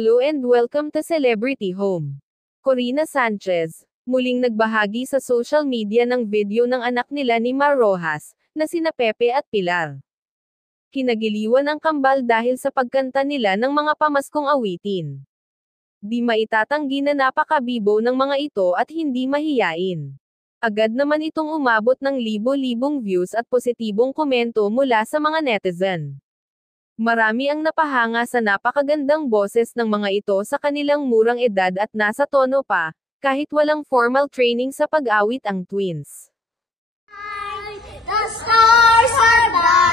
Hello and welcome to Celebrity Home. Corina Sanchez, muling nagbahagi sa social media ng video ng anak nila ni Mar Rojas, na sina Pepe at Pilar. Kinagiliwan ang kambal dahil sa pagkanta nila ng mga pamaskong awitin. Di maitatanggi na napakabibo ng mga ito at hindi mahiyain. Agad naman itong umabot ng libo-libong views at positibong komento mula sa mga netizen. Marami ang napahanga sa napakagandang boses ng mga ito sa kanilang murang edad at nasa tono pa, kahit walang formal training sa pag-awit ang twins. The stars are bright.